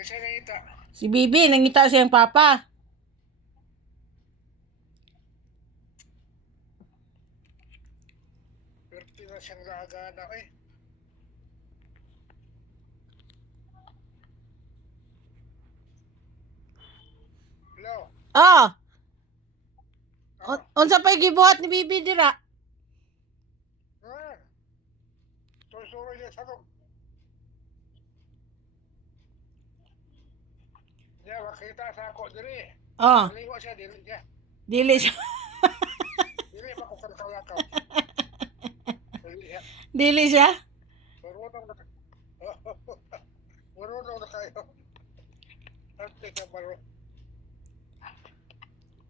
Kasi nakita. Si Bibi, nangita siyang papa. Perti na siyang gagana eh. Hello? Ah, Oh. unsa pa'y gibuhat ni Bibi dira? Susuroy niya sa kong. Niya, makita sa ako diri. Ah, Maligo siya, dili niya. dili siya. Dili pa ko kalakaw. Dili siya. Dili siya. Marunong na kayo. Marunong na kayo. Ante ka baro.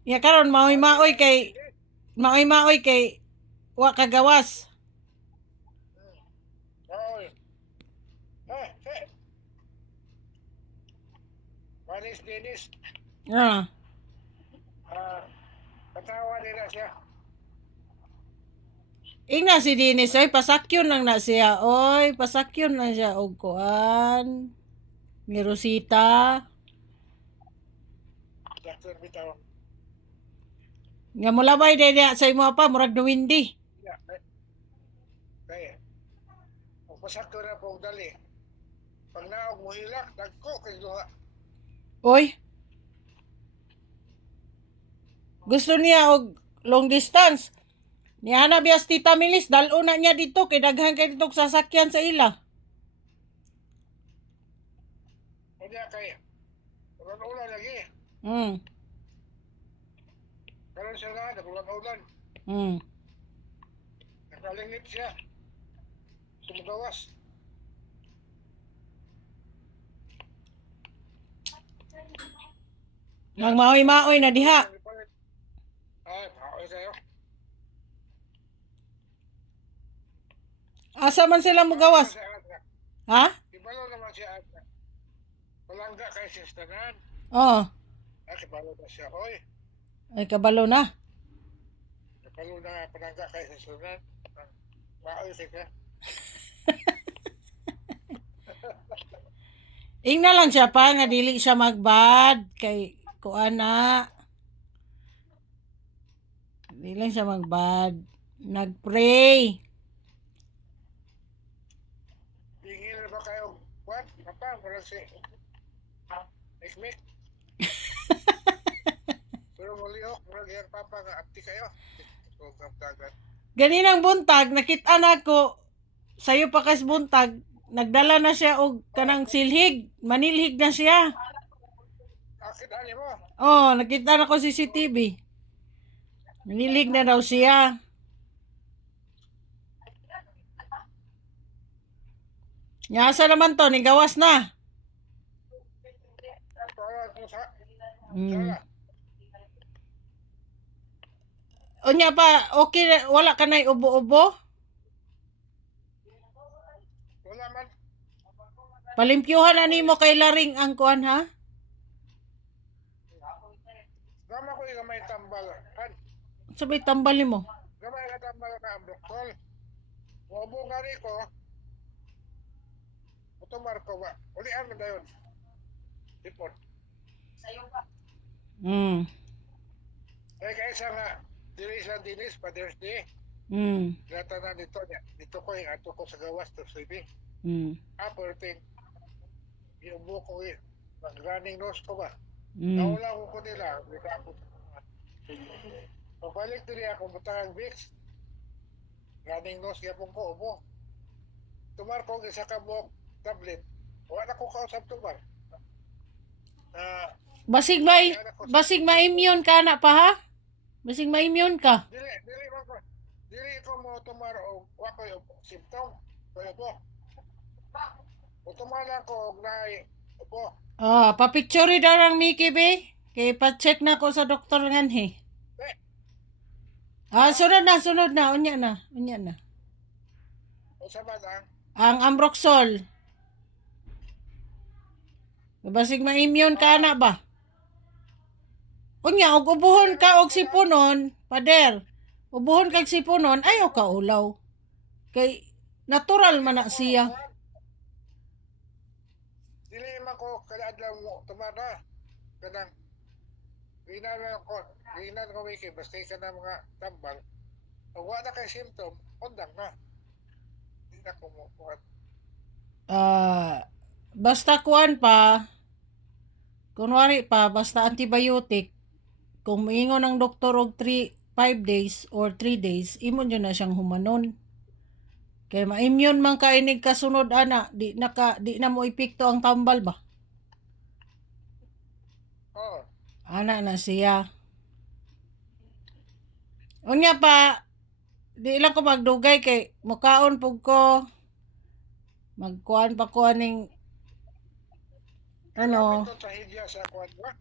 Ya karon maoy-maoy kay wa kagawas. Oy. Hey. Manis Dennis. Ah, Patawa nila siya. ingna si Dinis oy pasakyon lang na siya. Oy, pasakyon na siya og kuan. Ni Rosita. Dr. Bitaw. Nga mulabay diya sa imo pa murag na windy. Yeah. Kaya. Kung pasakto na pong dali. Pag naog mo hilak, dagko kay duha. Oy. Gusto niya og long distance. Ni Ana Bias Tita Milis, dalo na niya dito kay daghan kay dito sasakyan sa ila. Kanya kaya. Ulan-ulan lagi. Hmm. Karon siya nga, nagulan-ulan. Hmm. Nakalingit siya. Sumugawas. Nang maoy-maoy na diha. Ay, paoy kayo. Asa man sila mugawas? Ha? Ibalo naman siya. Palangga kay sistanan. Oh, Ay, ibalo na siya. Oy, ay kabalo na. ibalo na palangga kay sistanan. Paoy ka. Ingna lang siya pa nga dili siya magbad kay kuana. Dili lang siya magbad. Nagpray. Tingin na ba kayo? What? Apa? Parang si... Ikmik? Pero malihok, parang iyang papa nga apti kayo. Ito ang dagat. Ganinang buntag nakita nako sayo pa kas buntag nagdala na siya og kanang silhig, manilhig na siya. Akit ani mo? Oh, nakita na ko CCTV. Manilhig na daw siya. Nyasa naman to, ni gawas na. Para kung sa... Mm. Sala. Unya pa, okay na, wala ka na ubo-ubo? Wala man. Palimpyuhan na nimo kay laring ang kuan ha? Gama ko yung may tambal. Han, Sabay tambal nimo. gamay ka tambal ka ang doktol. Wabo nga rin ko. Utumar ko ba? Ulian mo na yun. Report. Mm. Eh, kaysa nga, dili sa dinis, Father's Day. Mm. Natanan dito niya. Dito ko yung ato ko sa gawas to CV. Mm. Aperting. Yung buko ko yun. Mag-running nose ko ba? Mm. Naula ko nila. Bika ako. Pabalik dili ako butang Vicks. Running nose yapon ko ubo. Tumar ko isa ka buok tablet. Wala ko kausap tumar. Basig ma-immune ka na pa ha? Basig ma-immune ka. Dili man ko. Dili ko mo tumar o wa ko yung symptom. Kaya po. Tumar lang ko og naay ubo. Ah, pa-picture daw ng Mickey be. Kay pa-check na ko sa doktor nganhi. Eh, Ah, sunod na. Unya na. usa ba lang? Ang Ambroxol. Basig ma-immune ka na ba? Unya, og ubuhon ka og sipunon, pader. Ubuhon kag sipunon, ayaw ka ulaw. Kay natural man na siya. Dili man ako kada adlaw mo tumana kanang ginanan ko wiki basta ka na mga tambal. Kung wala kay symptom, undang na. Hindi na ko mo Basta kuan pa, kunwari pa, basta antibiotic, kung moingon ng doktor og 5 days or 3 days, imo nyo na siyang humanon. Kaya ma-immune man ka inig kasunod ana, di na mo epekto ang tambal ba? Oo. Ana na siya. Unya pa, di lang ko magdugay kay mukaon pug ko. Magkuan pa ko aning ano, Ito sa hidya sa kuwan ba?